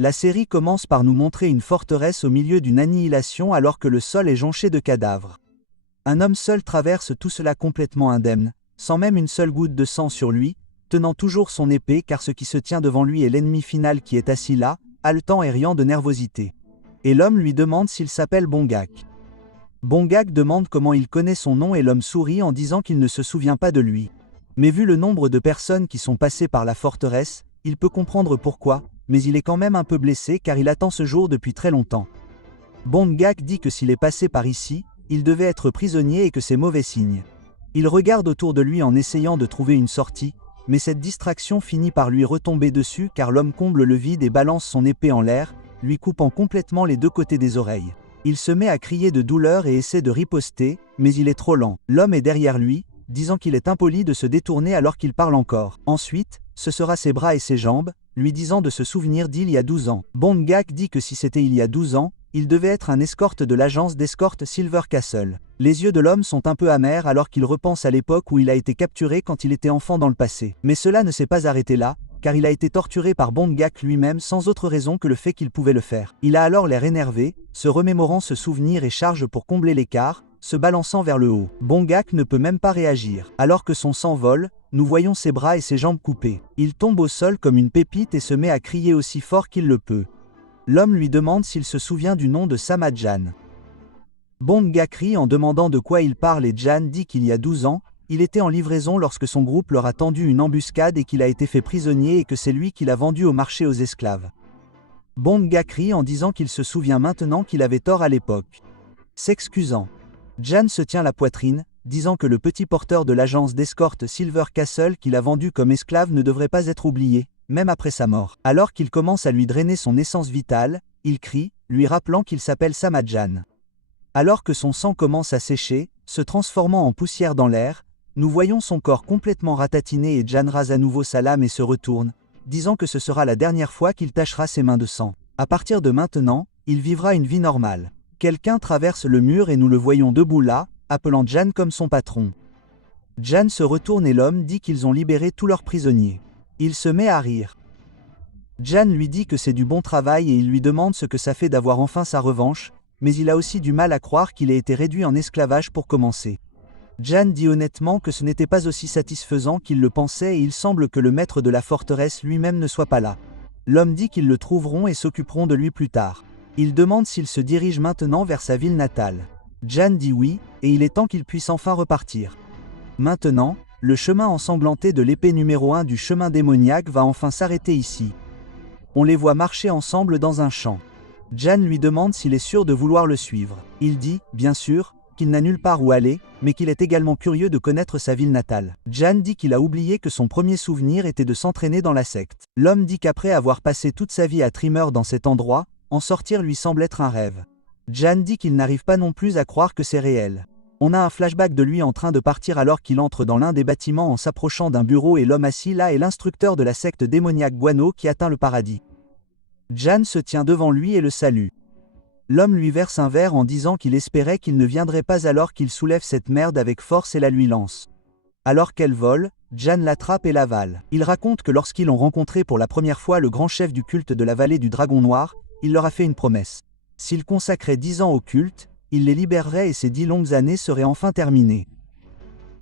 La série commence par nous montrer une forteresse au milieu d'une annihilation alors que le sol est jonché de cadavres. Un homme seul traverse tout cela complètement indemne, sans même une seule goutte de sang sur lui, tenant toujours son épée car ce qui se tient devant lui est l'ennemi final qui est assis là, haletant et riant de nervosité. Et l'homme lui demande s'il s'appelle Bongak. Bongak demande comment il connaît son nom et l'homme sourit en disant qu'il ne se souvient pas de lui. Mais vu le nombre de personnes qui sont passées par la forteresse, il peut comprendre pourquoi, mais il est quand même un peu blessé car il attend ce jour depuis très longtemps. Bongak dit que s'il est passé par ici, il devait être prisonnier et que c'est mauvais signe. Il regarde autour de lui en essayant de trouver une sortie, mais cette distraction finit par lui retomber dessus car l'homme comble le vide et balance son épée en l'air, lui coupant complètement les deux côtés des oreilles. Il se met à crier de douleur et essaie de riposter, mais il est trop lent. L'homme est derrière lui, disant qu'il est impoli de se détourner alors qu'il parle encore. Ensuite, ce sera ses bras et ses jambes, lui disant de se souvenir d'il y a 12 ans. Bongak dit que si c'était il y a 12 ans, il devait être un escorte de l'agence d'escorte Silver Castle. Les yeux de l'homme sont un peu amers alors qu'il repense à l'époque où il a été capturé quand il était enfant dans le passé. Mais cela ne s'est pas arrêté là, car il a été torturé par Bongak lui-même sans autre raison que le fait qu'il pouvait le faire. Il a alors l'air énervé, se remémorant ce souvenir et charge pour combler l'écart, se balançant vers le haut. Bongak ne peut même pas réagir. Alors que son sang vole, nous voyons ses bras et ses jambes coupés. Il tombe au sol comme une pépite et se met à crier aussi fort qu'il le peut. L'homme lui demande s'il se souvient du nom de Sama-Jan. Bongak rit en demandant de quoi il parle et Jan dit qu'il y a 12 ans, il était en livraison lorsque son groupe leur a tendu une embuscade et qu'il a été fait prisonnier et que c'est lui qui l'a vendu au marché aux esclaves. Bongak rit en disant qu'il se souvient maintenant qu'il avait tort à l'époque. S'excusant. Jan se tient la poitrine, disant que le petit porteur de l'agence d'escorte Silver Castle qu'il a vendu comme esclave ne devrait pas être oublié, même après sa mort. Alors qu'il commence à lui drainer son essence vitale, il crie, lui rappelant qu'il s'appelle Sama-Jan. Alors que son sang commence à sécher, se transformant en poussière dans l'air, nous voyons son corps complètement ratatiné et Jan rase à nouveau sa lame et se retourne, disant que ce sera la dernière fois qu'il tachera ses mains de sang. À partir de maintenant, il vivra une vie normale. Quelqu'un traverse le mur et nous le voyons debout là, appelant Jan comme son patron. Jan se retourne et l'homme dit qu'ils ont libéré tous leurs prisonniers. Il se met à rire. Jan lui dit que c'est du bon travail et il lui demande ce que ça fait d'avoir enfin sa revanche, mais il a aussi du mal à croire qu'il ait été réduit en esclavage pour commencer. Jan dit honnêtement que ce n'était pas aussi satisfaisant qu'il le pensait et il semble que le maître de la forteresse lui-même ne soit pas là. L'homme dit qu'ils le trouveront et s'occuperont de lui plus tard. Il demande s'il se dirige maintenant vers sa ville natale. Jan dit oui, et il est temps qu'il puisse enfin repartir. Maintenant, le chemin ensanglanté de l'épée numéro 1 du chemin démoniaque va enfin s'arrêter ici. On les voit marcher ensemble dans un champ. Jan lui demande s'il est sûr de vouloir le suivre. Il dit, bien sûr, qu'il n'a nulle part où aller, mais qu'il est également curieux de connaître sa ville natale. Jan dit qu'il a oublié que son premier souvenir était de s'entraîner dans la secte. L'homme dit qu'après avoir passé toute sa vie à Trimmer dans cet endroit, en sortir lui semble être un rêve. Jan dit qu'il n'arrive pas non plus à croire que c'est réel. On a un flashback de lui en train de partir alors qu'il entre dans l'un des bâtiments en s'approchant d'un bureau et l'homme assis là est l'instructeur de la secte démoniaque Guano qui atteint le paradis. Jan se tient devant lui et le salue. L'homme lui verse un verre en disant qu'il espérait qu'il ne viendrait pas alors qu'il soulève cette merde avec force et la lui lance. Alors qu'elle vole, Jan l'attrape et l'avale. Il raconte que lorsqu'ils ont rencontré pour la première fois le grand chef du culte de la vallée du Dragon Noir, il leur a fait une promesse. S'il consacrait 10 ans au culte, il les libérerait et ces 10 longues années seraient enfin terminées.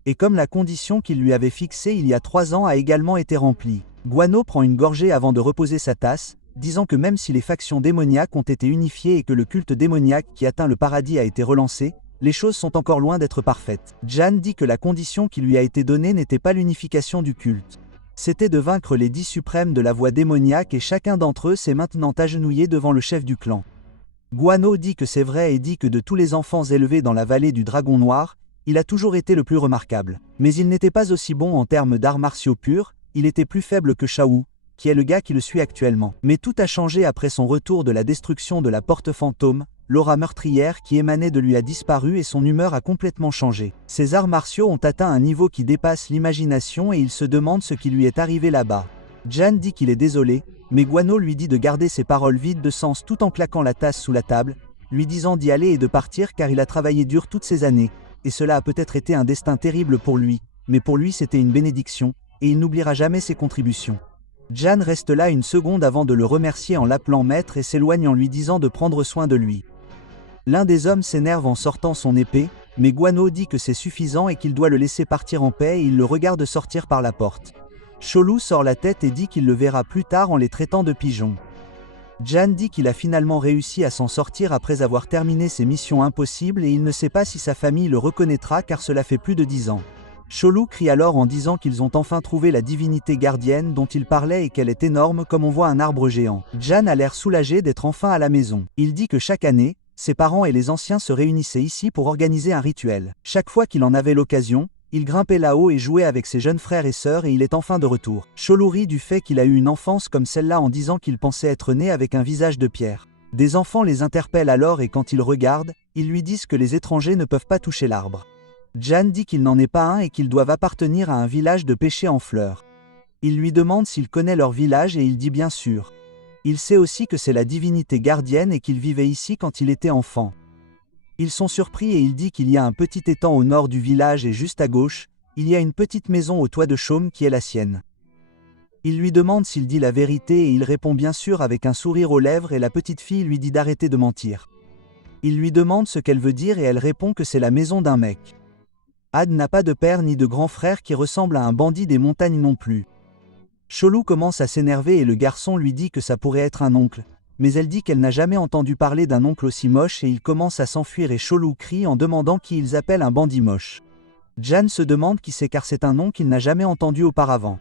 Et comme la condition qu'il lui avait fixée il y a 3 ans a également été remplie, Guano prend une gorgée avant de reposer sa tasse, disant que même si les factions démoniaques ont été unifiées et que le culte démoniaque qui atteint le paradis a été relancé, les choses sont encore loin d'être parfaites. Jan dit que la condition qui lui a été donnée n'était pas l'unification du culte. C'était de vaincre les 10 suprêmes de la voie démoniaque et chacun d'entre eux s'est maintenant agenouillé devant le chef du clan. Guano dit que c'est vrai et dit que de tous les enfants élevés dans la vallée du Dragon Noir, il a toujours été le plus remarquable. Mais il n'était pas aussi bon en termes d'arts martiaux purs, il était plus faible que Shao, qui est le gars qui le suit actuellement. Mais tout a changé après son retour de la destruction de la porte fantôme, l'aura meurtrière qui émanait de lui a disparu et son humeur a complètement changé. Ses arts martiaux ont atteint un niveau qui dépasse l'imagination et il se demande ce qui lui est arrivé là-bas. Jan dit qu'il est désolé, mais Guano lui dit de garder ses paroles vides de sens tout en claquant la tasse sous la table, lui disant d'y aller et de partir car il a travaillé dur toutes ces années, et cela a peut-être été un destin terrible pour lui, mais pour lui c'était une bénédiction, et il n'oubliera jamais ses contributions. Jan reste là une seconde avant de le remercier en l'appelant maître et s'éloigne en lui disant de prendre soin de lui. L'un des hommes s'énerve en sortant son épée, mais Guano dit que c'est suffisant et qu'il doit le laisser partir en paix et il le regarde sortir par la porte. Cholou sort la tête et dit qu'il le verra plus tard en les traitant de pigeons. Jan dit qu'il a finalement réussi à s'en sortir après avoir terminé ses missions impossibles et il ne sait pas si sa famille le reconnaîtra car cela fait plus de 10 ans. Cholou crie alors en disant qu'ils ont enfin trouvé la divinité gardienne dont il parlait et qu'elle est énorme comme on voit un arbre géant. Jan a l'air soulagé d'être enfin à la maison. Il dit que chaque année, ses parents et les anciens se réunissaient ici pour organiser un rituel. Chaque fois qu'il en avait l'occasion, il grimpait là-haut et jouait avec ses jeunes frères et sœurs et il est enfin de retour. Cholou rit du fait qu'il a eu une enfance comme celle-là en disant qu'il pensait être né avec un visage de pierre. Des enfants les interpellent alors et quand ils regardent, ils lui disent que les étrangers ne peuvent pas toucher l'arbre. Jan dit qu'il n'en est pas un et qu'ils doivent appartenir à un village de pêcheurs en fleurs. Il lui demande s'il connaît leur village et il dit bien sûr. Il sait aussi que c'est la divinité gardienne et qu'il vivait ici quand il était enfant. Ils sont surpris et il dit qu'il y a un petit étang au nord du village et juste à gauche, il y a une petite maison au toit de chaume qui est la sienne. Il lui demande s'il dit la vérité et il répond bien sûr avec un sourire aux lèvres et la petite fille lui dit d'arrêter de mentir. Il lui demande ce qu'elle veut dire et elle répond que c'est la maison d'un mec. Had n'a pas de père ni de grand frère qui ressemble à un bandit des montagnes non plus. Cholou commence à s'énerver et le garçon lui dit que ça pourrait être un oncle, mais elle dit qu'elle n'a jamais entendu parler d'un oncle aussi moche et il commence à s'enfuir et Cholou crie en demandant qui ils appellent un bandit moche. Jan se demande qui c'est car c'est un nom qu'il n'a jamais entendu auparavant.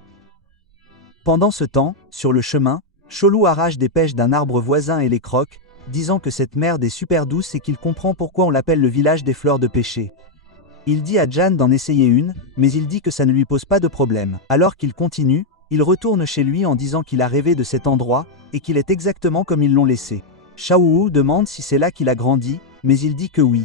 Pendant ce temps, sur le chemin, Cholou arrache des pêches d'un arbre voisin et les croque, disant que cette merde est super douce et qu'il comprend pourquoi on l'appelle le village des fleurs de pêcher. Il dit à Jan d'en essayer une, mais il dit que ça ne lui pose pas de problème. Alors qu'il continue, il retourne chez lui en disant qu'il a rêvé de cet endroit, et qu'il est exactement comme ils l'ont laissé. Shaowu demande si c'est là qu'il a grandi, mais il dit que oui.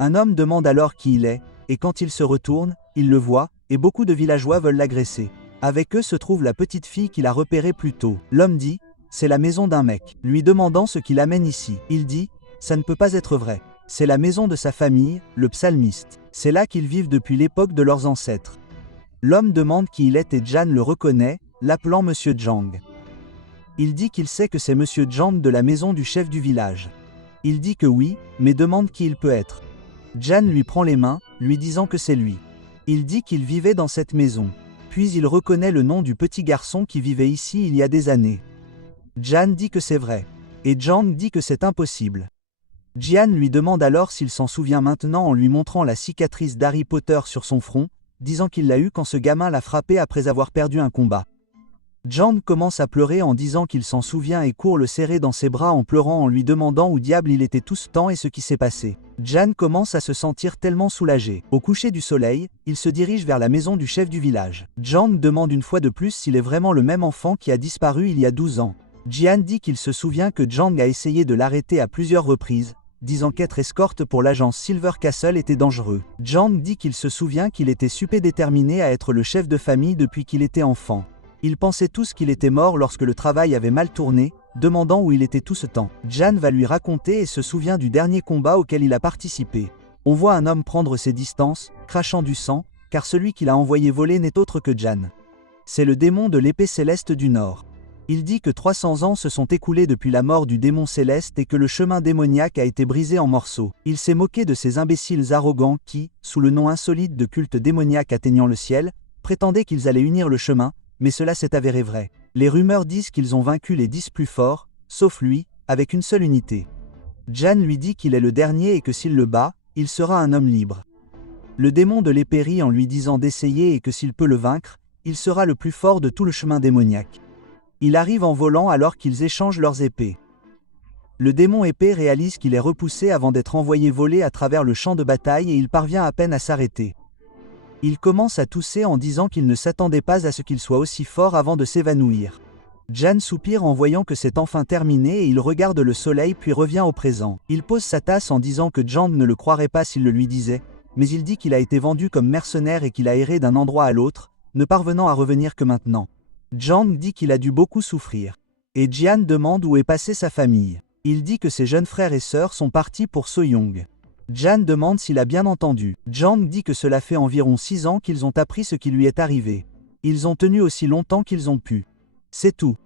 Un homme demande alors qui il est, et quand il se retourne, il le voit, et beaucoup de villageois veulent l'agresser. Avec eux se trouve la petite fille qu'il a repérée plus tôt. L'homme dit, c'est la maison d'un mec. Lui demandant ce qu'il amène ici, il dit, ça ne peut pas être vrai. C'est la maison de sa famille, le psalmiste. C'est là qu'ils vivent depuis l'époque de leurs ancêtres. L'homme demande qui il est et Jan le reconnaît, l'appelant Monsieur Zhang. Il dit qu'il sait que c'est Monsieur Zhang de la maison du chef du village. Il dit que oui, mais demande qui il peut être. Jan lui prend les mains, lui disant que c'est lui. Il dit qu'il vivait dans cette maison. Puis il reconnaît le nom du petit garçon qui vivait ici il y a des années. Jan dit que c'est vrai. Et Zhang dit que c'est impossible. Jian lui demande alors s'il s'en souvient maintenant en lui montrant la cicatrice d'Harry Potter sur son front, disant qu'il l'a eue quand ce gamin l'a frappé après avoir perdu un combat. Zhang commence à pleurer en disant qu'il s'en souvient et court le serrer dans ses bras en pleurant en lui demandant où diable il était tout ce temps et ce qui s'est passé. Jan commence à se sentir tellement soulagé. Au coucher du soleil, il se dirige vers la maison du chef du village. Zhang demande une fois de plus s'il est vraiment le même enfant qui a disparu il y a 12 ans. Jian dit qu'il se souvient que Zhang a essayé de l'arrêter à plusieurs reprises, disant qu'être escorte pour l'agence Silver Castle était dangereux. Zhang dit qu'il se souvient qu'il était super déterminé à être le chef de famille depuis qu'il était enfant. Ils pensaient tous qu'il était mort lorsque le travail avait mal tourné, demandant où il était tout ce temps. Jan va lui raconter et se souvient du dernier combat auquel il a participé. On voit un homme prendre ses distances, crachant du sang, car celui qu'il a envoyé voler n'est autre que Jan. C'est le démon de l'épée céleste du Nord. Il dit que 300 ans se sont écoulés depuis la mort du démon céleste et que le chemin démoniaque a été brisé en morceaux. Il s'est moqué de ces imbéciles arrogants qui, sous le nom insolite de culte démoniaque atteignant le ciel, prétendaient qu'ils allaient unir le chemin, mais cela s'est avéré vrai. Les rumeurs disent qu'ils ont vaincu les 10 plus forts, sauf lui, avec une seule unité. Jan lui dit qu'il est le dernier et que s'il le bat, il sera un homme libre. Le démon de l'épée rit en lui disant d'essayer et que s'il peut le vaincre, il sera le plus fort de tout le chemin démoniaque. Il arrive en volant alors qu'ils échangent leurs épées. Le démon épée réalise qu'il est repoussé avant d'être envoyé voler à travers le champ de bataille et il parvient à peine à s'arrêter. Il commence à tousser en disant qu'il ne s'attendait pas à ce qu'il soit aussi fort avant de s'évanouir. Jan soupire en voyant que c'est enfin terminé et il regarde le soleil puis revient au présent. Il pose sa tasse en disant que Zhang ne le croirait pas s'il le lui disait, mais il dit qu'il a été vendu comme mercenaire et qu'il a erré d'un endroit à l'autre, ne parvenant à revenir que maintenant. Zhang dit qu'il a dû beaucoup souffrir. Et Jian demande où est passée sa famille. Il dit que ses jeunes frères et sœurs sont partis pour Soyoung. Jan demande s'il a bien entendu. Zhang dit que cela fait environ 6 ans qu'ils ont appris ce qui lui est arrivé. Ils ont tenu aussi longtemps qu'ils ont pu. C'est tout.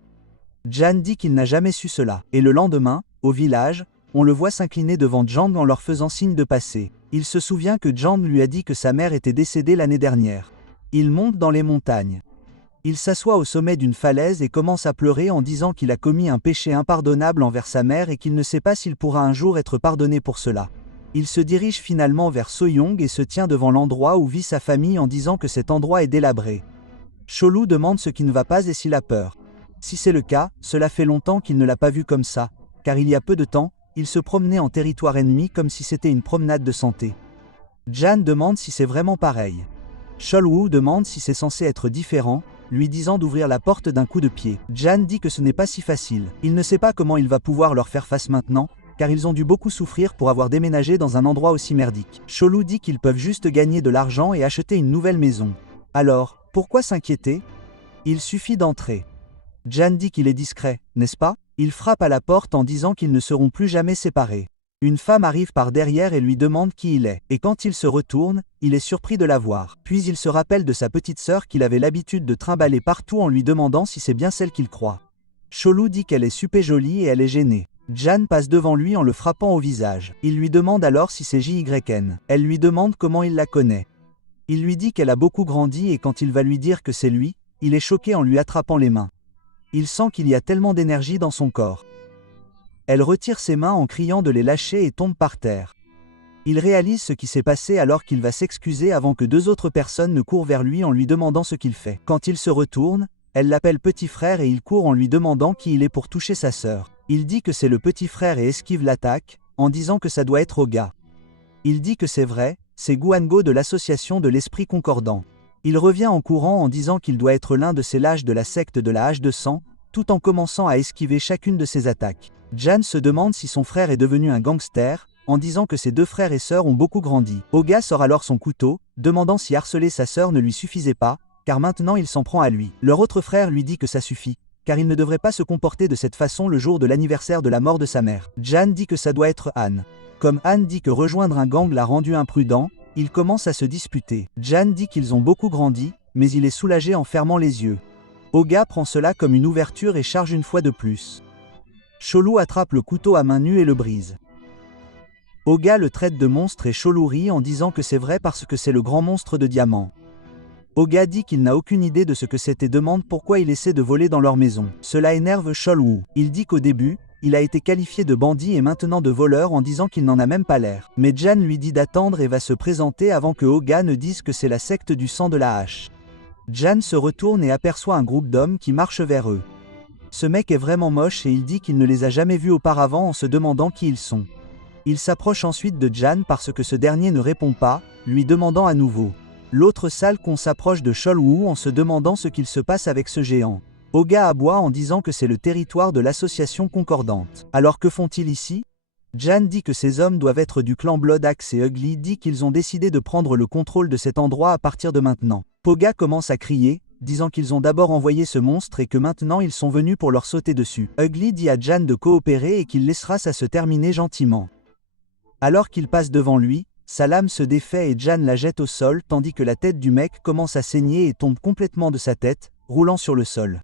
Jan dit qu'il n'a jamais su cela. Et le lendemain, au village, on le voit s'incliner devant Jang en leur faisant signe de passer. Il se souvient que Jang lui a dit que sa mère était décédée l'année dernière. Il monte dans les montagnes. Il s'assoit au sommet d'une falaise et commence à pleurer en disant qu'il a commis un péché impardonnable envers sa mère et qu'il ne sait pas s'il pourra un jour être pardonné pour cela. Il se dirige finalement vers Soyoung et se tient devant l'endroit où vit sa famille en disant que cet endroit est délabré. Cholu demande ce qui ne va pas et s'il a peur. Si c'est le cas, cela fait longtemps qu'il ne l'a pas vu comme ça, car il y a peu de temps, il se promenait en territoire ennemi comme si c'était une promenade de santé. Jan demande si c'est vraiment pareil. Cholu demande si c'est censé être différent, lui disant d'ouvrir la porte d'un coup de pied. Jan dit que ce n'est pas si facile. Il ne sait pas comment il va pouvoir leur faire face maintenant, car ils ont dû beaucoup souffrir pour avoir déménagé dans un endroit aussi merdique. Cholu dit qu'ils peuvent juste gagner de l'argent et acheter une nouvelle maison. Alors, pourquoi s'inquiéter? Il suffit d'entrer. Jan dit qu'il est discret, n'est-ce pas? Il frappe à la porte en disant qu'ils ne seront plus jamais séparés. Une femme arrive par derrière et lui demande qui il est. Et quand il se retourne, il est surpris de la voir. Puis il se rappelle de sa petite sœur qu'il avait l'habitude de trimballer partout en lui demandant si c'est bien celle qu'il croit. Cholu dit qu'elle est super jolie et elle est gênée. Jan passe devant lui en le frappant au visage. Il lui demande alors si c'est JYN. Elle lui demande comment il la connaît. Il lui dit qu'elle a beaucoup grandi et quand il va lui dire que c'est lui, il est choqué en lui attrapant les mains. Il sent qu'il y a tellement d'énergie dans son corps. Elle retire ses mains en criant de les lâcher et tombe par terre. Il réalise ce qui s'est passé alors qu'il va s'excuser avant que deux autres personnes ne courent vers lui en lui demandant ce qu'il fait. Quand il se retourne, elle l'appelle petit frère et il court en lui demandant qui il est pour toucher sa sœur. Il dit que c'est le petit frère et esquive l'attaque, en disant que ça doit être Oga. Il dit que c'est vrai, c'est Guango de l'association de l'Esprit Concordant. Il revient en courant en disant qu'il doit être l'un de ces lâches de la secte de la hache de sang, tout en commençant à esquiver chacune de ses attaques. Jan se demande si son frère est devenu un gangster, en disant que ses deux frères et sœurs ont beaucoup grandi. Oga sort alors son couteau, demandant si harceler sa sœur ne lui suffisait pas, car maintenant il s'en prend à lui. Leur autre frère lui dit que ça suffit, car il ne devrait pas se comporter de cette façon le jour de l'anniversaire de la mort de sa mère. Jan dit que ça doit être Anne. Comme Anne dit que rejoindre un gang l'a rendu imprudent, ils commencent à se disputer. Jan dit qu'ils ont beaucoup grandi, mais il est soulagé en fermant les yeux. Oga prend cela comme une ouverture et charge une fois de plus. Cholu attrape le couteau à main nue et le brise. Oga le traite de monstre et Cholu rit en disant que c'est vrai parce que c'est le grand monstre de diamant. Oga dit qu'il n'a aucune idée de ce que c'est et demande pourquoi il essaie de voler dans leur maison. Cela énerve Cholu. Il dit qu'au début, il a été qualifié de bandit et maintenant de voleur en disant qu'il n'en a même pas l'air. Mais Jan lui dit d'attendre et va se présenter avant que Oga ne dise que c'est la secte du sang de la hache. Jan se retourne et aperçoit un groupe d'hommes qui marchent vers eux. Ce mec est vraiment moche et il dit qu'il ne les a jamais vus auparavant en se demandant qui ils sont. Il s'approche ensuite de Jan parce que ce dernier ne répond pas, lui demandant à nouveau. L'autre sale con s'approche de Cholu en se demandant ce qu'il se passe avec ce géant. Oga aboie en disant que c'est le territoire de l'association concordante. Alors que font-ils ici? Jan dit que ces hommes doivent être du clan Blood Axe et Ugly dit qu'ils ont décidé de prendre le contrôle de cet endroit à partir de maintenant. Poga commence à crier, disant qu'ils ont d'abord envoyé ce monstre et que maintenant ils sont venus pour leur sauter dessus. Ugly dit à Jan de coopérer et qu'il laissera ça se terminer gentiment. Alors qu'il passe devant lui, sa lame se défait et Jan la jette au sol tandis que la tête du mec commence à saigner et tombe complètement de sa tête, roulant sur le sol.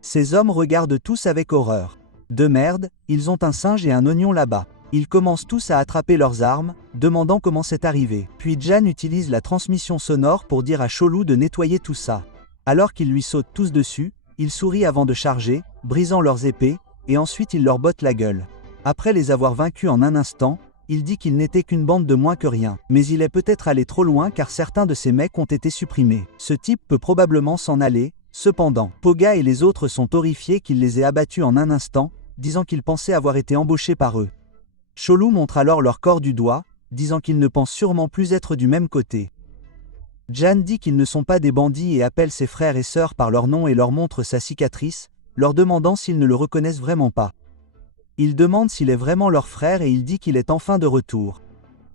Ces hommes regardent tous avec horreur. De merde, ils ont un singe et un oignon là-bas. Ils commencent tous à attraper leurs armes, demandant comment c'est arrivé. Puis Jan utilise la transmission sonore pour dire à Cholu de nettoyer tout ça. Alors qu'ils lui sautent tous dessus, il sourit avant de charger, brisant leurs épées, et ensuite il leur botte la gueule. Après les avoir vaincus en un instant, il dit qu'il n'était qu'une bande de moins que rien. Mais il est peut-être allé trop loin car certains de ces mecs ont été supprimés. Ce type peut probablement s'en aller. Cependant, Poga et les autres sont horrifiés qu'il les ait abattus en un instant, disant qu'ils pensaient avoir été embauchés par eux. Cholu montre alors leur corps du doigt, disant qu'ils ne pensent sûrement plus être du même côté. Jan dit qu'ils ne sont pas des bandits et appelle ses frères et sœurs par leur nom et leur montre sa cicatrice, leur demandant s'ils ne le reconnaissent vraiment pas. Il demande s'il est vraiment leur frère et il dit qu'il est enfin de retour.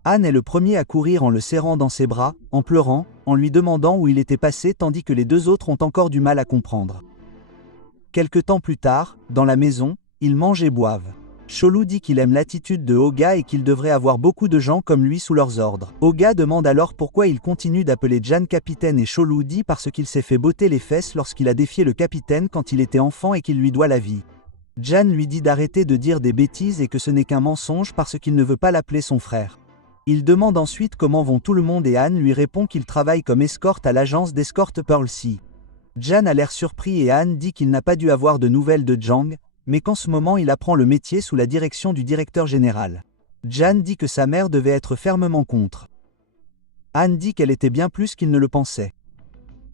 Anne est le premier à courir en le serrant dans ses bras, en pleurant, en lui demandant où il était passé tandis que les deux autres ont encore du mal à comprendre. Quelque temps plus tard, dans la maison, ils mangent et boivent. Cholu dit qu'il aime l'attitude de Oga et qu'il devrait avoir beaucoup de gens comme lui sous leurs ordres. Oga demande alors pourquoi il continue d'appeler Jan capitaine et Cholu dit parce qu'il s'est fait botter les fesses lorsqu'il a défié le capitaine quand il était enfant et qu'il lui doit la vie. Jan lui dit d'arrêter de dire des bêtises et que ce n'est qu'un mensonge parce qu'il ne veut pas l'appeler son frère. Il demande ensuite comment vont tout le monde et Han lui répond qu'il travaille comme escorte à l'agence d'escorte Pearl Sea. Jan a l'air surpris et Han dit qu'il n'a pas dû avoir de nouvelles de Jang, mais qu'en ce moment il apprend le métier sous la direction du directeur général. Jan dit que sa mère devait être fermement contre. Han dit qu'elle était bien plus qu'il ne le pensait.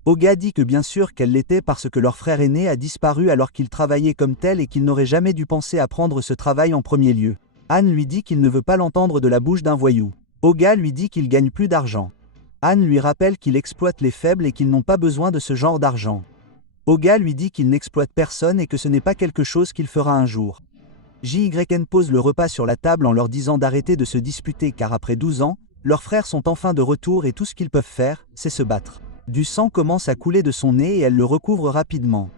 Oga dit que bien sûr qu'elle l'était parce que leur frère aîné a disparu alors qu'il travaillait comme tel et qu'il n'aurait jamais dû penser à prendre ce travail en premier lieu. Han lui dit qu'il ne veut pas l'entendre de la bouche d'un voyou. Oga lui dit qu'il gagne plus d'argent. Han lui rappelle qu'il exploite les faibles et qu'ils n'ont pas besoin de ce genre d'argent. Oga lui dit qu'il n'exploite personne et que ce n'est pas quelque chose qu'il fera un jour. JYN pose le repas sur la table en leur disant d'arrêter de se disputer car après 12 ans, leurs frères sont enfin de retour et tout ce qu'ils peuvent faire, c'est se battre. Du sang commence à couler de son nez et elle le recouvre rapidement.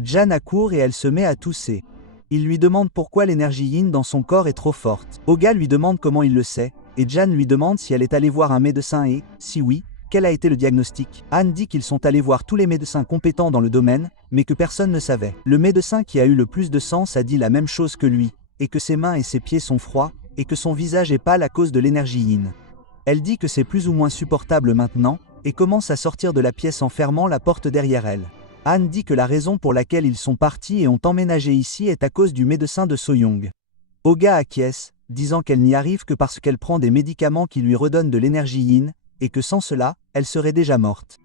Jan accourt et elle se met à tousser. Il lui demande pourquoi l'énergie yin dans son corps est trop forte. Oga lui demande comment il le sait, et Jan lui demande si elle est allée voir un médecin et, si oui, quel a été le diagnostic. Han dit qu'ils sont allés voir tous les médecins compétents dans le domaine, mais que personne ne savait. Le médecin qui a eu le plus de sens a dit la même chose que lui, et que ses mains et ses pieds sont froids, et que son visage est pâle à cause de l'énergie yin. Elle dit que c'est plus ou moins supportable maintenant, et commence à sortir de la pièce en fermant la porte derrière elle. Han dit que la raison pour laquelle ils sont partis et ont emménagé ici est à cause du médecin de Soyoung. Oga acquiesce, disant qu'elle n'y arrive que parce qu'elle prend des médicaments qui lui redonnent de l'énergie yin, et que sans cela, elle serait déjà morte.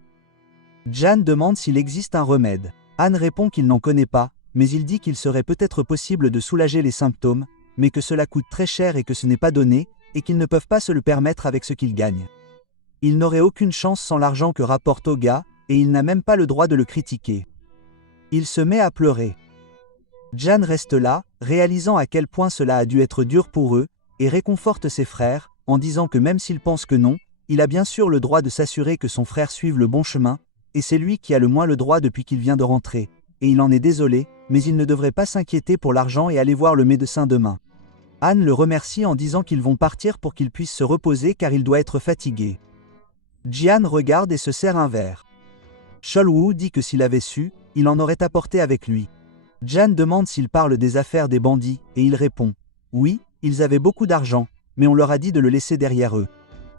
Jan demande s'il existe un remède. Han répond qu'il n'en connaît pas, mais il dit qu'il serait peut-être possible de soulager les symptômes, mais que cela coûte très cher et que ce n'est pas donné, et qu'ils ne peuvent pas se le permettre avec ce qu'ils gagnent. Il n'aurait aucune chance sans l'argent que rapporte Oga, et il n'a même pas le droit de le critiquer. Il se met à pleurer. Jan reste là, réalisant à quel point cela a dû être dur pour eux, et réconforte ses frères, en disant que même s'il pense que non, il a bien sûr le droit de s'assurer que son frère suive le bon chemin, et c'est lui qui a le moins le droit depuis qu'il vient de rentrer, et il en est désolé, mais il ne devrait pas s'inquiéter pour l'argent et aller voir le médecin demain. Han le remercie en disant qu'ils vont partir pour qu'il puisse se reposer car il doit être fatigué. Jian regarde et se sert un verre. Cholu dit que s'il avait su, il en aurait apporté avec lui. Jan demande s'il parle des affaires des bandits, et il répond « Oui, ils avaient beaucoup d'argent, mais on leur a dit de le laisser derrière eux. »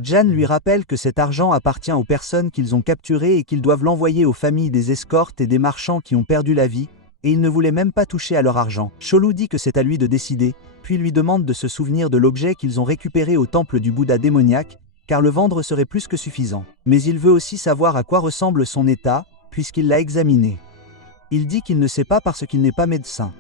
Jan lui rappelle que cet argent appartient aux personnes qu'ils ont capturées et qu'ils doivent l'envoyer aux familles des escortes et des marchands qui ont perdu la vie, et il ne voulait même pas toucher à leur argent. Cholu dit que c'est à lui de décider, puis lui demande de se souvenir de l'objet qu'ils ont récupéré au temple du Bouddha démoniaque, car le vendre serait plus que suffisant. Mais il veut aussi savoir à quoi ressemble son état, puisqu'il l'a examiné. Il dit qu'il ne sait pas parce qu'il n'est pas médecin.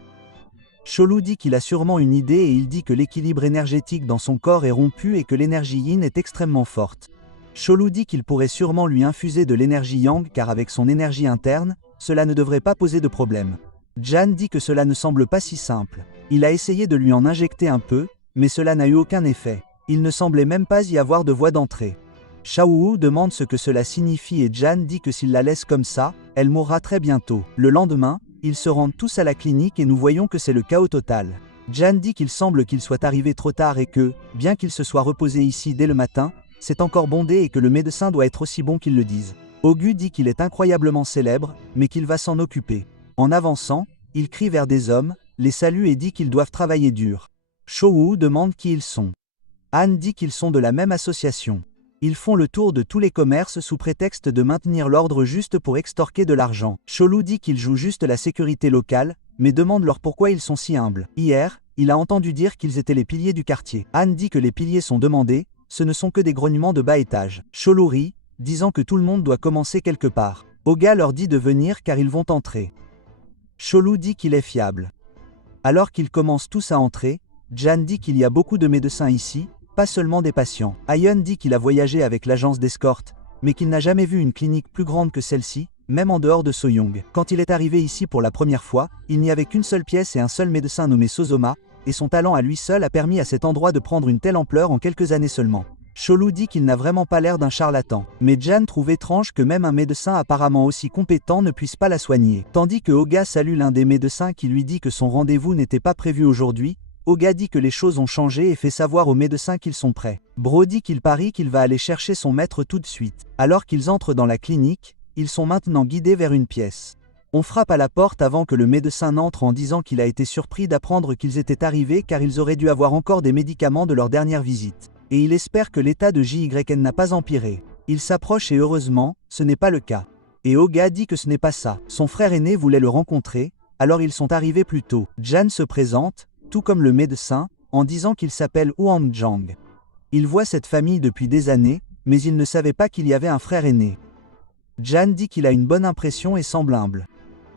Cholu dit qu'il a sûrement une idée et il dit que l'équilibre énergétique dans son corps est rompu et que l'énergie yin est extrêmement forte. Cholu dit qu'il pourrait sûrement lui infuser de l'énergie yang car avec son énergie interne, cela ne devrait pas poser de problème. Jan dit que cela ne semble pas si simple. Il a essayé de lui en injecter un peu, mais cela n'a eu aucun effet. Il ne semblait même pas y avoir de voie d'entrée. Xiaowu demande ce que cela signifie et Jan dit que s'il la laisse comme ça, elle mourra très bientôt. Le lendemain, ils se rendent tous à la clinique et nous voyons que c'est le chaos total. Jan dit qu'il semble qu'il soit arrivé trop tard et que, bien qu'il se soit reposé ici dès le matin, c'est encore bondé et que le médecin doit être aussi bon qu'il le dise. Ogu dit qu'il est incroyablement célèbre, mais qu'il va s'en occuper. En avançant, il crie vers des hommes, les salue et dit qu'ils doivent travailler dur. Chou demande qui ils sont. Han dit qu'ils sont de la même association. Ils font le tour de tous les commerces sous prétexte de maintenir l'ordre juste pour extorquer de l'argent. Cholu dit qu'ils jouent juste la sécurité locale, mais demande leur pourquoi ils sont si humbles. Hier, il a entendu dire qu'ils étaient les piliers du quartier. Han dit que les piliers sont demandés, ce ne sont que des grognements de bas étage. Cholu rit, disant que tout le monde doit commencer quelque part. Oga leur dit de venir car ils vont entrer. Cholu dit qu'il est fiable. Alors qu'ils commencent tous à entrer, Jan dit qu'il y a beaucoup de médecins ici, pas seulement des patients. Ayun dit qu'il a voyagé avec l'agence d'escorte, mais qu'il n'a jamais vu une clinique plus grande que celle-ci, même en dehors de Soyoung. Quand il est arrivé ici pour la première fois, il n'y avait qu'une seule pièce et un seul médecin nommé Sozoma, et son talent à lui seul a permis à cet endroit de prendre une telle ampleur en quelques années seulement. Cholu dit qu'il n'a vraiment pas l'air d'un charlatan, mais Jan trouve étrange que même un médecin apparemment aussi compétent ne puisse pas la soigner. Tandis que Oga salue l'un des médecins qui lui dit que son rendez-vous n'était pas prévu aujourd'hui, Oga dit que les choses ont changé et fait savoir aux médecins qu'ils sont prêts. Bro dit qu'il parie qu'il va aller chercher son maître tout de suite. Alors qu'ils entrent dans la clinique, ils sont maintenant guidés vers une pièce. On frappe à la porte avant que le médecin n'entre en disant qu'il a été surpris d'apprendre qu'ils étaient arrivés car ils auraient dû avoir encore des médicaments de leur dernière visite. Et il espère que l'état de JYN n'a pas empiré. Il s'approche et heureusement, ce n'est pas le cas. Et Oga dit que ce n'est pas ça. Son frère aîné voulait le rencontrer, alors ils sont arrivés plus tôt. Jan se présente, tout comme le médecin, en disant qu'il s'appelle Huang Zhang. Il voit cette famille depuis des années, mais il ne savait pas qu'il y avait un frère aîné. Jan dit qu'il a une bonne impression et semble humble.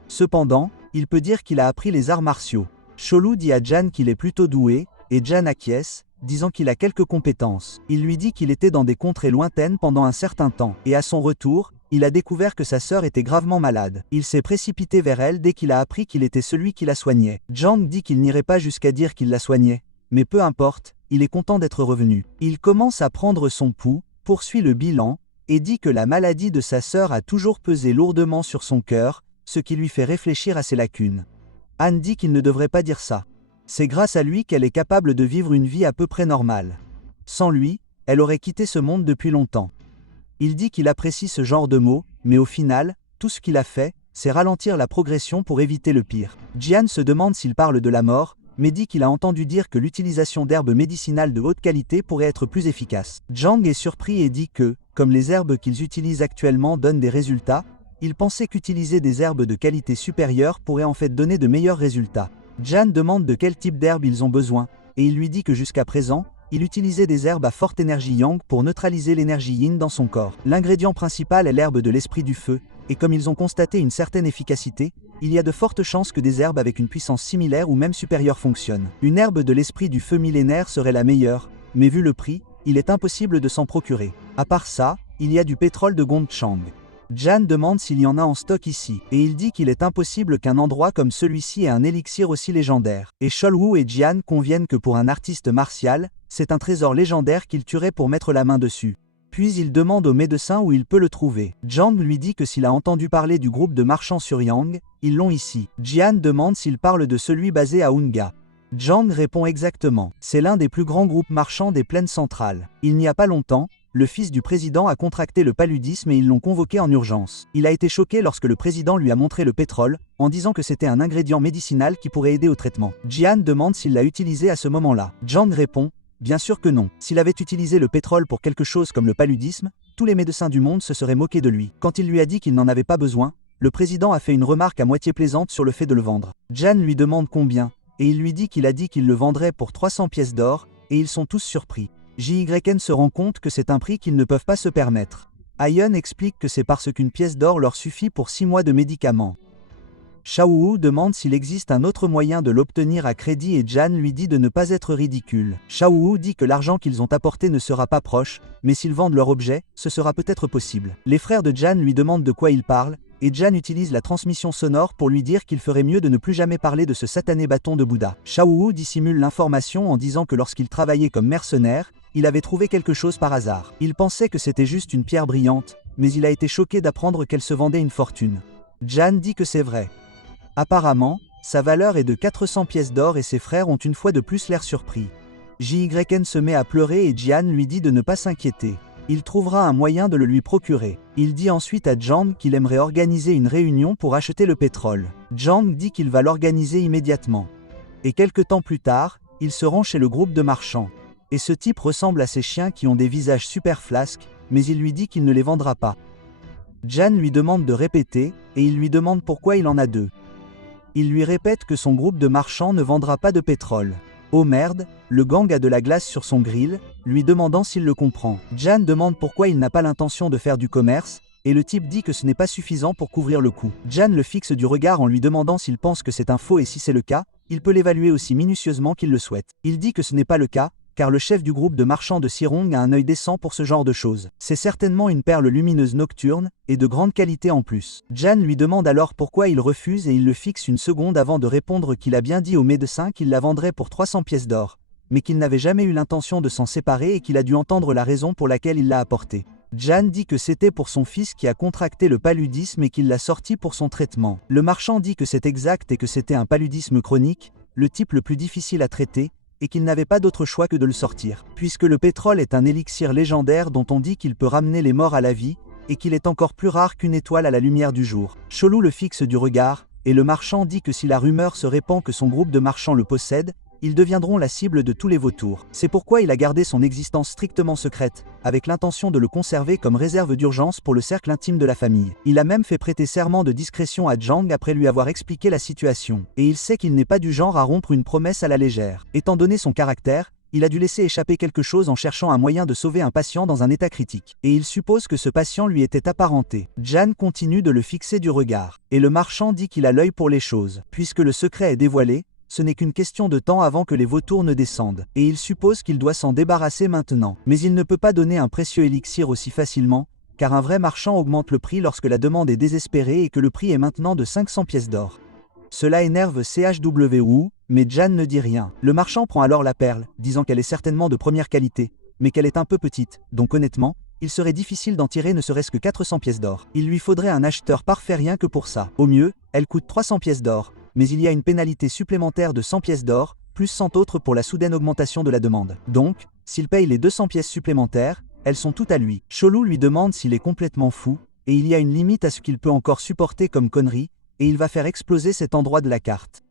Cependant, il peut dire qu'il a appris les arts martiaux. Cholu dit à Jan qu'il est plutôt doué, et Jan acquiesce, disant qu'il a quelques compétences. Il lui dit qu'il était dans des contrées lointaines pendant un certain temps, et à son retour, il a découvert que sa sœur était gravement malade. Il s'est précipité vers elle dès qu'il a appris qu'il était celui qui la soignait. Zhang dit qu'il n'irait pas jusqu'à dire qu'il la soignait, mais peu importe, il est content d'être revenu. Il commence à prendre son pouls, poursuit le bilan, et dit que la maladie de sa sœur a toujours pesé lourdement sur son cœur, ce qui lui fait réfléchir à ses lacunes. Anne dit qu'il ne devrait pas dire ça. C'est grâce à lui qu'elle est capable de vivre une vie à peu près normale. Sans lui, elle aurait quitté ce monde depuis longtemps. Il dit qu'il apprécie ce genre de mots, mais au final, tout ce qu'il a fait, c'est ralentir la progression pour éviter le pire. Jian se demande s'il parle de la mort, mais dit qu'il a entendu dire que l'utilisation d'herbes médicinales de haute qualité pourrait être plus efficace. Zhang est surpris et dit que, comme les herbes qu'ils utilisent actuellement donnent des résultats, il pensait qu'utiliser des herbes de qualité supérieure pourrait en fait donner de meilleurs résultats. Jian demande de quel type d'herbes ils ont besoin, et il lui dit que jusqu'à présent, il utilisait des herbes à forte énergie yang pour neutraliser l'énergie yin dans son corps. L'ingrédient principal est l'herbe de l'esprit du feu, et comme ils ont constaté une certaine efficacité, il y a de fortes chances que des herbes avec une puissance similaire ou même supérieure fonctionnent. Une herbe de l'esprit du feu millénaire serait la meilleure, mais vu le prix, il est impossible de s'en procurer. À part ça, il y a du pétrole de Gongchang. Jan demande s'il y en a en stock ici, et il dit qu'il est impossible qu'un endroit comme celui-ci ait un élixir aussi légendaire. Et Cholwu et Jian conviennent que pour un artiste martial, c'est un trésor légendaire qu'il tuerait pour mettre la main dessus. Puis il demande au médecin où il peut le trouver. Zhang lui dit que s'il a entendu parler du groupe de marchands sur Yang, ils l'ont ici. Jian demande s'il parle de celui basé à Unga. Zhang répond exactement. C'est l'un des plus grands groupes marchands des plaines centrales. Il n'y a pas longtemps, le fils du président a contracté le paludisme et ils l'ont convoqué en urgence. Il a été choqué lorsque le président lui a montré le pétrole, en disant que c'était un ingrédient médicinal qui pourrait aider au traitement. Jian demande s'il l'a utilisé à ce moment-là. Zhang répond, bien sûr que non. S'il avait utilisé le pétrole pour quelque chose comme le paludisme, tous les médecins du monde se seraient moqués de lui. Quand il lui a dit qu'il n'en avait pas besoin, le président a fait une remarque à moitié plaisante sur le fait de le vendre. Jian lui demande combien, et il lui dit qu'il a dit qu'il le vendrait pour 300 pièces d'or, et ils sont tous surpris. JYN se rend compte que c'est un prix qu'ils ne peuvent pas se permettre. Aion explique que c'est parce qu'une pièce d'or leur suffit pour 6 mois de médicaments. Xiaowu demande s'il existe un autre moyen de l'obtenir à crédit et Jan lui dit de ne pas être ridicule. Xiaowu dit que l'argent qu'ils ont apporté ne sera pas proche, mais s'ils vendent leur objet, ce sera peut-être possible. Les frères de Jan lui demandent de quoi il parle, et Jan utilise la transmission sonore pour lui dire qu'il ferait mieux de ne plus jamais parler de ce satané bâton de Bouddha. Xiaowu dissimule l'information en disant que lorsqu'il travaillait comme mercenaire, il avait trouvé quelque chose par hasard. Il pensait que c'était juste une pierre brillante, mais il a été choqué d'apprendre qu'elle se vendait une fortune. Jan dit que c'est vrai. Apparemment, sa valeur est de 400 pièces d'or et ses frères ont une fois de plus l'air surpris. JYN se met à pleurer et Jian lui dit de ne pas s'inquiéter. Il trouvera un moyen de le lui procurer. Il dit ensuite à Zhang qu'il aimerait organiser une réunion pour acheter le pétrole. Zhang dit qu'il va l'organiser immédiatement. Et quelque temps plus tard, il se rend chez le groupe de marchands. Et ce type ressemble à ces chiens qui ont des visages super flasques, mais il lui dit qu'il ne les vendra pas. Jan lui demande de répéter, et il lui demande pourquoi il en a deux. Il lui répète que son groupe de marchands ne vendra pas de pétrole. Oh merde, le gang a de la glace sur son grill, lui demandant s'il le comprend. Jan demande pourquoi il n'a pas l'intention de faire du commerce, et le type dit que ce n'est pas suffisant pour couvrir le coût. Jan le fixe du regard en lui demandant s'il pense que c'est un faux et si c'est le cas, il peut l'évaluer aussi minutieusement qu'il le souhaite. Il dit que ce n'est pas le cas, car le chef du groupe de marchands de Sirong a un œil décent pour ce genre de choses. C'est certainement une perle lumineuse nocturne, et de grande qualité en plus. Jan lui demande alors pourquoi il refuse et il le fixe une seconde avant de répondre qu'il a bien dit au médecin qu'il la vendrait pour 300 pièces d'or, mais qu'il n'avait jamais eu l'intention de s'en séparer et qu'il a dû entendre la raison pour laquelle il l'a apporté. Jan dit que c'était pour son fils qui a contracté le paludisme et qu'il l'a sorti pour son traitement. Le marchand dit que c'est exact et que c'était un paludisme chronique, le type le plus difficile à traiter, et qu'il n'avait pas d'autre choix que de le sortir. Puisque le pétrole est un élixir légendaire dont on dit qu'il peut ramener les morts à la vie, et qu'il est encore plus rare qu'une étoile à la lumière du jour. Chelou le fixe du regard, et le marchand dit que si la rumeur se répand que son groupe de marchands le possède, ils deviendront la cible de tous les vautours. C'est pourquoi il a gardé son existence strictement secrète, avec l'intention de le conserver comme réserve d'urgence pour le cercle intime de la famille. Il a même fait prêter serment de discrétion à Zhang après lui avoir expliqué la situation, et il sait qu'il n'est pas du genre à rompre une promesse à la légère. Étant donné son caractère, il a dû laisser échapper quelque chose en cherchant un moyen de sauver un patient dans un état critique. Et il suppose que ce patient lui était apparenté. Jan continue de le fixer du regard. Et le marchand dit qu'il a l'œil pour les choses. Puisque le secret est dévoilé, ce n'est qu'une question de temps avant que les vautours ne descendent. Et il suppose qu'il doit s'en débarrasser maintenant. Mais il ne peut pas donner un précieux élixir aussi facilement, car un vrai marchand augmente le prix lorsque la demande est désespérée et que le prix est maintenant de 500 pièces d'or. Cela énerve CHW, mais Jan ne dit rien. Le marchand prend alors la perle, disant qu'elle est certainement de première qualité, mais qu'elle est un peu petite, donc honnêtement, il serait difficile d'en tirer ne serait-ce que 400 pièces d'or. Il lui faudrait un acheteur parfait rien que pour ça. Au mieux, elle coûte 300 pièces d'or, mais il y a une pénalité supplémentaire de 100 pièces d'or, plus 100 autres pour la soudaine augmentation de la demande. Donc, s'il paye les 200 pièces supplémentaires, elles sont toutes à lui. Chelou lui demande s'il est complètement fou, et il y a une limite à ce qu'il peut encore supporter comme connerie, et il va faire exploser cet endroit de la carte.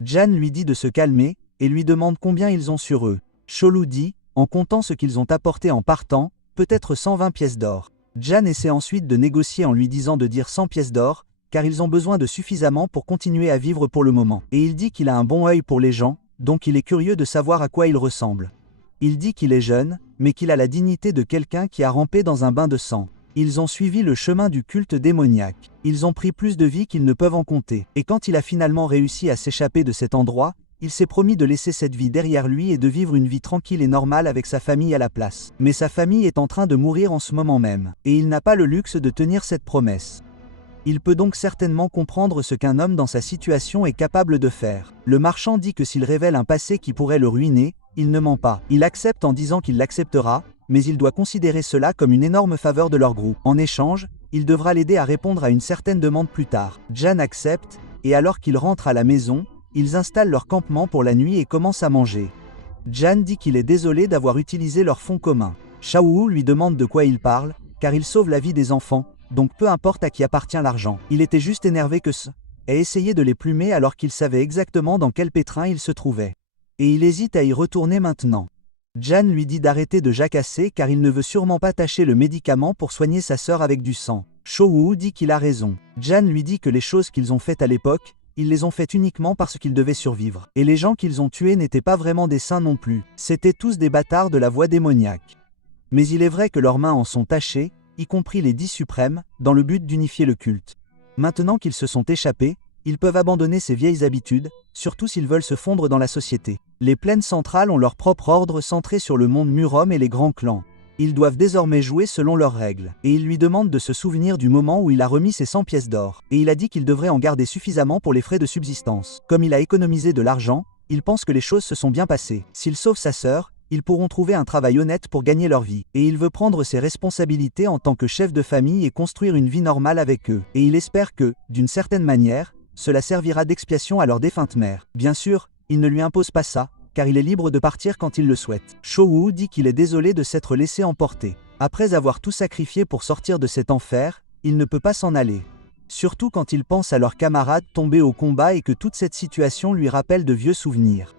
Jan lui dit de se calmer, et lui demande combien ils ont sur eux. Chelou dit, en comptant ce qu'ils ont apporté en partant, peut-être 120 pièces d'or. Jan essaie ensuite de négocier en lui disant de dire 100 pièces d'or, car ils ont besoin de suffisamment pour continuer à vivre pour le moment. Et il dit qu'il a un bon œil pour les gens, donc il est curieux de savoir à quoi il ressemble. Il dit qu'il est jeune, mais qu'il a la dignité de quelqu'un qui a rampé dans un bain de sang. Ils ont suivi le chemin du culte démoniaque. Ils ont pris plus de vie qu'ils ne peuvent en compter. Et quand il a finalement réussi à s'échapper de cet endroit, il s'est promis de laisser cette vie derrière lui et de vivre une vie tranquille et normale avec sa famille à la place. Mais sa famille est en train de mourir en ce moment même. Et il n'a pas le luxe de tenir cette promesse. Il peut donc certainement comprendre ce qu'un homme dans sa situation est capable de faire. Le marchand dit que s'il révèle un passé qui pourrait le ruiner, il ne ment pas. Il accepte en disant qu'il l'acceptera, mais il doit considérer cela comme une énorme faveur de leur groupe. En échange, il devra l'aider à répondre à une certaine demande plus tard. Jan accepte, et alors qu'ils rentrent à la maison, ils installent leur campement pour la nuit et commencent à manger. Jan dit qu'il est désolé d'avoir utilisé leur fonds commun. Shao lui demande de quoi il parle, car il sauve la vie des enfants, donc peu importe à qui appartient l'argent. Il était juste énervé que ce ait essayé de les plumer alors qu'il savait exactement dans quel pétrin ils se trouvaient. Et il hésite à y retourner maintenant. Jan lui dit d'arrêter de jacasser car il ne veut sûrement pas tâcher le médicament pour soigner sa sœur avec du sang. Shou dit qu'il a raison. Jan lui dit que les choses qu'ils ont faites à l'époque, ils les ont faites uniquement parce qu'ils devaient survivre. Et les gens qu'ils ont tués n'étaient pas vraiment des saints non plus. C'étaient tous des bâtards de la voie démoniaque. Mais il est vrai que leurs mains en sont tachées, y compris les 10 suprêmes, dans le but d'unifier le culte. Maintenant qu'ils se sont échappés, ils peuvent abandonner ces vieilles habitudes, surtout s'ils veulent se fondre dans la société. Les plaines centrales ont leur propre ordre centré sur le monde Murom et les grands clans. Ils doivent désormais jouer selon leurs règles. Et il lui demande de se souvenir du moment où il a remis ses 100 pièces d'or. Et il a dit qu'il devrait en garder suffisamment pour les frais de subsistance. Comme il a économisé de l'argent, il pense que les choses se sont bien passées. S'il sauve sa sœur, ils pourront trouver un travail honnête pour gagner leur vie. Et il veut prendre ses responsabilités en tant que chef de famille et construire une vie normale avec eux. Et il espère que, d'une certaine manière, cela servira d'expiation à leur défunte mère. Bien sûr, il ne lui impose pas ça, car il est libre de partir quand il le souhaite. Shou dit qu'il est désolé de s'être laissé emporter. Après avoir tout sacrifié pour sortir de cet enfer, il ne peut pas s'en aller. Surtout quand il pense à leurs camarades tombés au combat et que toute cette situation lui rappelle de vieux souvenirs.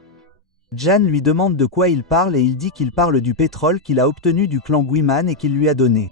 Jan lui demande de quoi il parle et il dit qu'il parle du pétrole qu'il a obtenu du clan Guiman et qu'il lui a donné.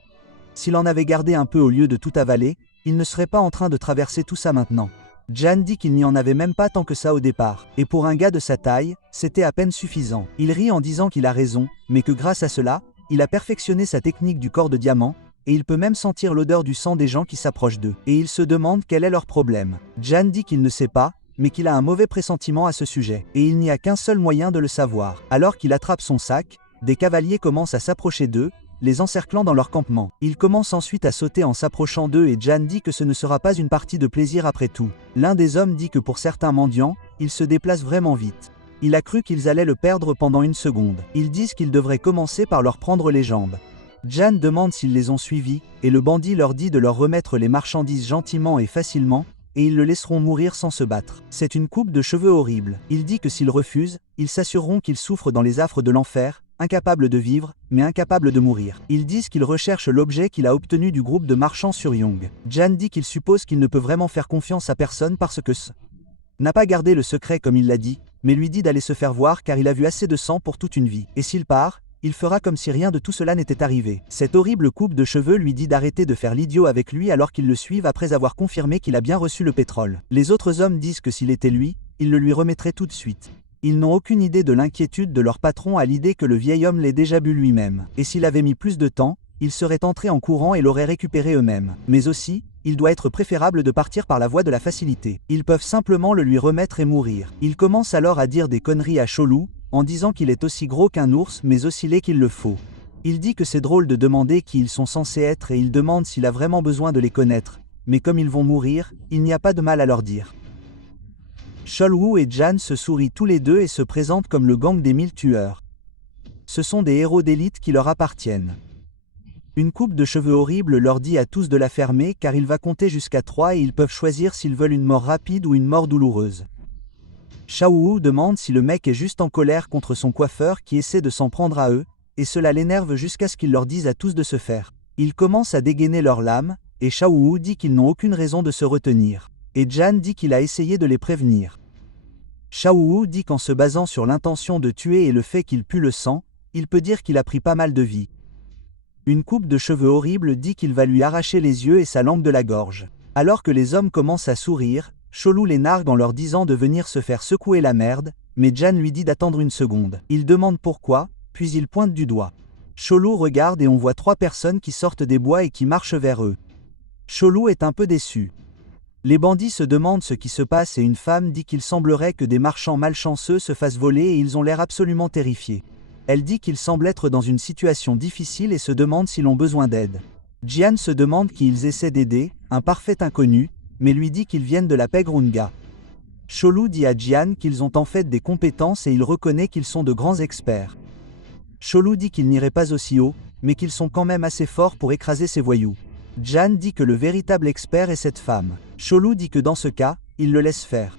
S'il en avait gardé un peu au lieu de tout avaler, il ne serait pas en train de traverser tout ça maintenant. Jan dit qu'il n'y en avait même pas tant que ça au départ, et pour un gars de sa taille, c'était à peine suffisant. Il rit en disant qu'il a raison, mais que grâce à cela, il a perfectionné sa technique du corps de diamant, et il peut même sentir l'odeur du sang des gens qui s'approchent d'eux. Et il se demande quel est leur problème. Jan dit qu'il ne sait pas, mais qu'il a un mauvais pressentiment à ce sujet, et il n'y a qu'un seul moyen de le savoir. Alors qu'il attrape son sac, des cavaliers commencent à s'approcher d'eux, les encerclant dans leur campement. Il commence ensuite à sauter en s'approchant d'eux et Jan dit que ce ne sera pas une partie de plaisir après tout. L'un des hommes dit que pour certains mendiants, ils se déplacent vraiment vite. Il a cru qu'ils allaient le perdre pendant une seconde. Ils disent qu'ils devraient commencer par leur prendre les jambes. Jan demande s'ils les ont suivis, et le bandit leur dit de leur remettre les marchandises gentiment et facilement, et ils le laisseront mourir sans se battre. C'est une coupe de cheveux horrible. Il dit que s'ils refusent, ils s'assureront qu'il souffre dans les affres de l'enfer, incapable de vivre, mais incapable de mourir. Ils disent qu'ils recherchent l'objet qu'il a obtenu du groupe de marchands sur Young. Jan dit qu'il suppose qu'il ne peut vraiment faire confiance à personne parce que n'a pas gardé le secret comme il l'a dit, mais lui dit d'aller se faire voir car il a vu assez de sang pour toute une vie. Et s'il part, il fera comme si rien de tout cela n'était arrivé. Cette horrible coupe de cheveux lui dit d'arrêter de faire l'idiot avec lui alors qu'ils le suivent après avoir confirmé qu'il a bien reçu le pétrole. Les autres hommes disent que s'il était lui, ils le lui remettraient tout de suite. Ils n'ont aucune idée de l'inquiétude de leur patron à l'idée que le vieil homme l'ait déjà bu lui-même. Et s'il avait mis plus de temps, ils seraient entrés en courant et l'auraient récupéré eux-mêmes. Mais aussi, il doit être préférable de partir par la voie de la facilité. Ils peuvent simplement le lui remettre et mourir. Il commence alors à dire des conneries à Cholou, en disant qu'il est aussi gros qu'un ours mais aussi laid qu'il le faut. Il dit que c'est drôle de demander qui ils sont censés être et il demande s'il a vraiment besoin de les connaître, mais comme ils vont mourir, il n'y a pas de mal à leur dire. Cholwu et Jan se sourient tous les deux et se présentent comme le gang des 1000 tueurs. Ce sont des héros d'élite qui leur appartiennent. Une coupe de cheveux horrible leur dit à tous de la fermer car il va compter jusqu'à 3 et ils peuvent choisir s'ils veulent une mort rapide ou une mort douloureuse. Xiaowu demande si le mec est juste en colère contre son coiffeur qui essaie de s'en prendre à eux, et cela l'énerve jusqu'à ce qu'ils leur disent à tous de se faire. Ils commencent à dégainer leurs lames, et Xiaowu dit qu'ils n'ont aucune raison de se retenir. Et Jan dit qu'il a essayé de les prévenir. Xiaowu dit qu'en se basant sur l'intention de tuer et le fait qu'il pue le sang, il peut dire qu'il a pris pas mal de vie. Une coupe de cheveux horrible dit qu'il va lui arracher les yeux et sa langue de la gorge. Alors que les hommes commencent à sourire, Cholou les nargue en leur disant de venir se faire secouer la merde, mais Jan lui dit d'attendre une seconde. Il demande pourquoi, puis il pointe du doigt. Cholou regarde et on voit 3 personnes qui sortent des bois et qui marchent vers eux. Cholou est un peu déçu. Les bandits se demandent ce qui se passe et une femme dit qu'il semblerait que des marchands malchanceux se fassent voler et ils ont l'air absolument terrifiés. Elle dit qu'ils semblent être dans une situation difficile et se demande s'ils ont besoin d'aide. Jian se demande qui ils essaient d'aider, un parfait inconnu, mais lui dit qu'ils viennent de la Pegrunga. Cholou dit à Jian qu'ils ont en fait des compétences et il reconnaît qu'ils sont de grands experts. Cholou dit qu'ils n'iraient pas aussi haut, mais qu'ils sont quand même assez forts pour écraser ces voyous. Jian dit que le véritable expert est cette femme. Cholou dit que dans ce cas, il le laisse faire.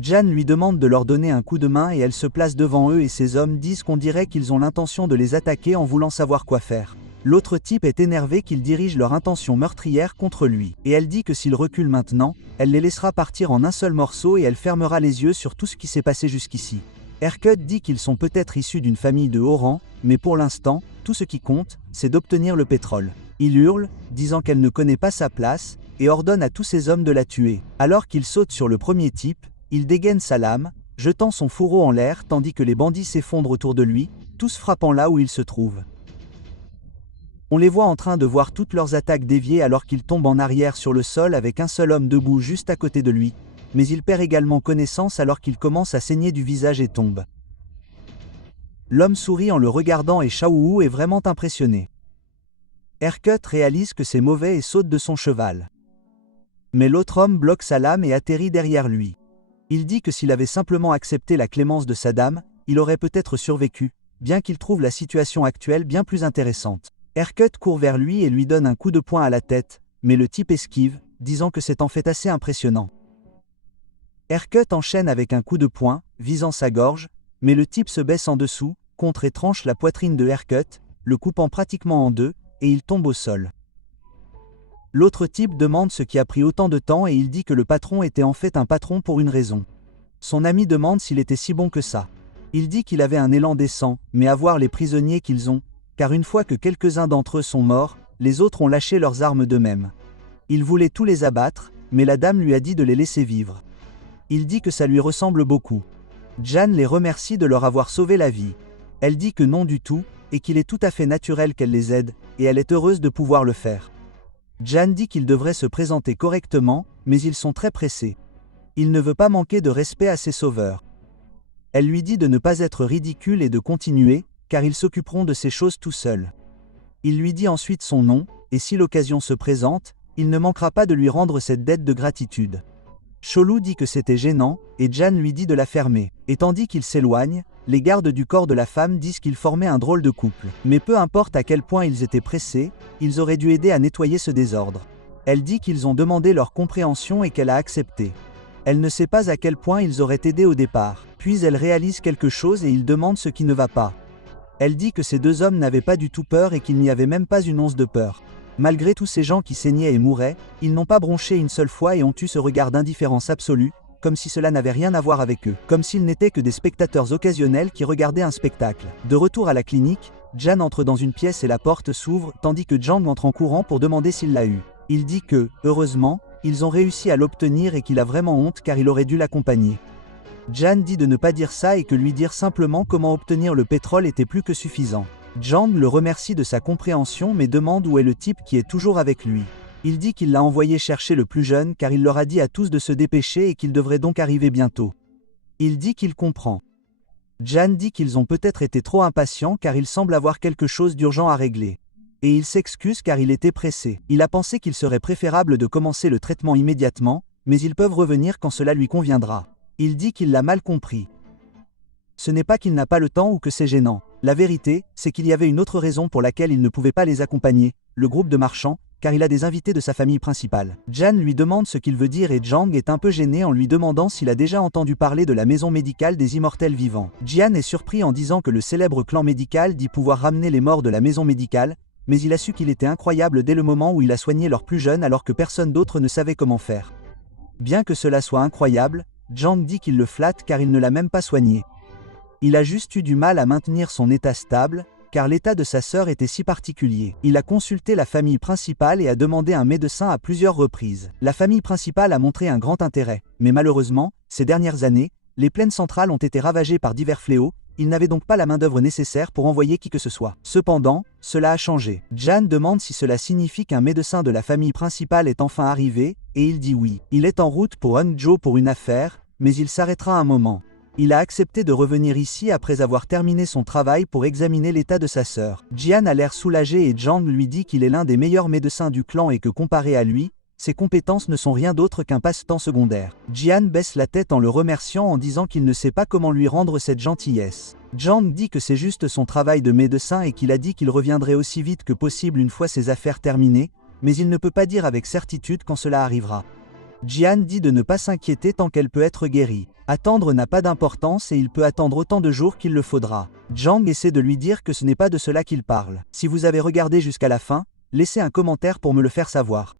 Jan lui demande de leur donner un coup de main et elle se place devant eux et ces hommes disent qu'on dirait qu'ils ont l'intention de les attaquer en voulant savoir quoi faire. L'autre type est énervé qu'ils dirigent leur intention meurtrière contre lui. Et elle dit que s'ils reculent maintenant, elle les laissera partir en un seul morceau et elle fermera les yeux sur tout ce qui s'est passé jusqu'ici. Erkut dit qu'ils sont peut-être issus d'une famille de haut rang, mais pour l'instant, tout ce qui compte, c'est d'obtenir le pétrole. Il hurle, disant qu'elle ne connaît pas sa place, et ordonne à tous ces hommes de la tuer. Alors qu'il saute sur le premier type, il dégaine sa lame, jetant son fourreau en l'air tandis que les bandits s'effondrent autour de lui, tous frappant là où il se trouve. On les voit en train de voir toutes leurs attaques dévier alors qu'il tombe en arrière sur le sol avec un seul homme debout juste à côté de lui, mais il perd également connaissance alors qu'il commence à saigner du visage et tombe. L'homme sourit en le regardant et Xiaowu est vraiment impressionné. Erkut réalise que c'est mauvais et saute de son cheval. Mais l'autre homme bloque sa lame et atterrit derrière lui. Il dit que s'il avait simplement accepté la clémence de sa dame, il aurait peut-être survécu, bien qu'il trouve la situation actuelle bien plus intéressante. Erkut court vers lui et lui donne un coup de poing à la tête, mais le type esquive, disant que c'est en fait assez impressionnant. Erkut enchaîne avec un coup de poing, visant sa gorge, mais le type se baisse en dessous, contre et tranche la poitrine de Erkut, le coupant pratiquement en deux, et il tombe au sol. L'autre type demande ce qui a pris autant de temps et il dit que le patron était en fait un patron pour une raison. Son ami demande s'il était si bon que ça. Il dit qu'il avait un élan décent, mais à voir les prisonniers qu'ils ont, car une fois que quelques-uns d'entre eux sont morts, les autres ont lâché leurs armes d'eux-mêmes. Il voulait tous les abattre, mais la dame lui a dit de les laisser vivre. Il dit que ça lui ressemble beaucoup. Jan les remercie de leur avoir sauvé la vie. Elle dit que non du tout, et qu'il est tout à fait naturel qu'elle les aide, et elle est heureuse de pouvoir le faire. Jan dit qu'ils devraient se présenter correctement, mais ils sont très pressés. Il ne veut pas manquer de respect à ses sauveurs. Elle lui dit de ne pas être ridicule et de continuer, car ils s'occuperont de ces choses tout seuls. Il lui dit ensuite son nom, et si l'occasion se présente, il ne manquera pas de lui rendre cette dette de gratitude. Cholou dit que c'était gênant, et Jan lui dit de la fermer. Et tandis qu'il s'éloigne, les gardes du corps de la femme disent qu'ils formaient un drôle de couple. Mais peu importe à quel point ils étaient pressés, ils auraient dû aider à nettoyer ce désordre. Elle dit qu'ils ont demandé leur compréhension et qu'elle a accepté. Elle ne sait pas à quel point ils auraient aidé au départ. Puis elle réalise quelque chose et il demande ce qui ne va pas. Elle dit que ces deux hommes n'avaient pas du tout peur et qu'il n'y avait même pas une once de peur. Malgré tous ces gens qui saignaient et mouraient, ils n'ont pas bronché une seule fois et ont eu ce regard d'indifférence absolue, comme si cela n'avait rien à voir avec eux, comme s'ils n'étaient que des spectateurs occasionnels qui regardaient un spectacle. De retour à la clinique, Jan entre dans une pièce et la porte s'ouvre, tandis que Jang entre en courant pour demander s'il l'a eu. Il dit que, heureusement, ils ont réussi à l'obtenir et qu'il a vraiment honte car il aurait dû l'accompagner. Jan dit de ne pas dire ça et que lui dire simplement comment obtenir le pétrole était plus que suffisant. Jang le remercie de sa compréhension mais demande où est le type qui est toujours avec lui. Il dit qu'il l'a envoyé chercher le plus jeune car il leur a dit à tous de se dépêcher et qu'il devrait donc arriver bientôt. Il dit qu'il comprend. Jan dit qu'ils ont peut-être été trop impatients car il semble avoir quelque chose d'urgent à régler. Et il s'excuse car il était pressé. Il a pensé qu'il serait préférable de commencer le traitement immédiatement, mais ils peuvent revenir quand cela lui conviendra. Il dit qu'il l'a mal compris. Ce n'est pas qu'il n'a pas le temps ou que c'est gênant. La vérité, c'est qu'il y avait une autre raison pour laquelle il ne pouvait pas les accompagner, le groupe de marchands, car il a des invités de sa famille principale. Jan lui demande ce qu'il veut dire et Jang est un peu gêné en lui demandant s'il a déjà entendu parler de la maison médicale des immortels vivants. Jian est surpris en disant que le célèbre clan médical dit pouvoir ramener les morts de la maison médicale, mais il a su qu'il était incroyable dès le moment où il a soigné leurs plus jeunes alors que personne d'autre ne savait comment faire. Bien que cela soit incroyable, Jang dit qu'il le flatte car il ne l'a même pas soigné. Il a juste eu du mal à maintenir son état stable, car l'état de sa sœur était si particulier. Il a consulté la famille principale et a demandé un médecin à plusieurs reprises. La famille principale a montré un grand intérêt, mais malheureusement, ces dernières années, les plaines centrales ont été ravagées par divers fléaux, ils n'avaient donc pas la main-d'œuvre nécessaire pour envoyer qui que ce soit. Cependant, cela a changé. Jan demande si cela signifie qu'un médecin de la famille principale est enfin arrivé, et il dit oui. Il est en route pour Hangzhou pour une affaire, mais il s'arrêtera un moment. Il a accepté de revenir ici après avoir terminé son travail pour examiner l'état de sa sœur. Jian a l'air soulagé et Jang lui dit qu'il est l'un des meilleurs médecins du clan et que comparé à lui, ses compétences ne sont rien d'autre qu'un passe-temps secondaire. Jian baisse la tête en le remerciant en disant qu'il ne sait pas comment lui rendre cette gentillesse. Jang dit que c'est juste son travail de médecin et qu'il a dit qu'il reviendrait aussi vite que possible une fois ses affaires terminées, mais il ne peut pas dire avec certitude quand cela arrivera. Jian dit de ne pas s'inquiéter tant qu'elle peut être guérie. Attendre n'a pas d'importance et il peut attendre autant de jours qu'il le faudra. Jang essaie de lui dire que ce n'est pas de cela qu'il parle. Si vous avez regardé jusqu'à la fin, laissez un commentaire pour me le faire savoir.